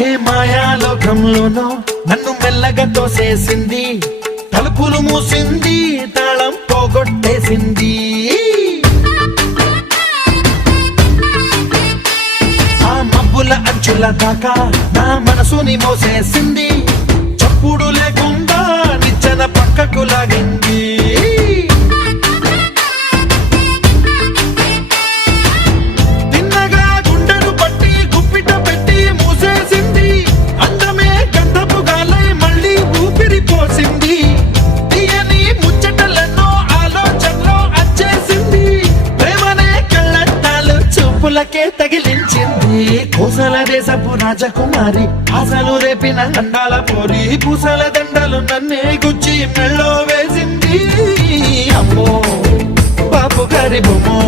ఏ మాయాలోకంలోనో నన్ను మెల్లగా తోసేసింది, తలుపులు మూసింది, తాళం పోగొట్టేసింది. ఆ మబ్బుల అంచుల దాకా నా మనసుని మోసేసింది, చప్పుడు లేకుండా నిచ్చెన పక్కకు లాగింది. తిన్నగా గుండెను పట్టి గుప్పిట పెట్టి మూసేసింది, అందమే గంధపు గాలై మళ్ళీ ఊపిరి పోసింది. తీయని ముచ్చటలెన్నో ఆలోచనలో అచ్చేసింది, ప్రేమనే కళ్ళట్టాలు చూపులకే తగిలించింది. కోసల దేశపు రాజకుమారి, ఆశలు రేపిన అండాల పోరి, పూసల దండలు నన్నే గుచ్చి మెళ్ళో వేసింది. అమ్మో బాబు గారి బొమ్మో.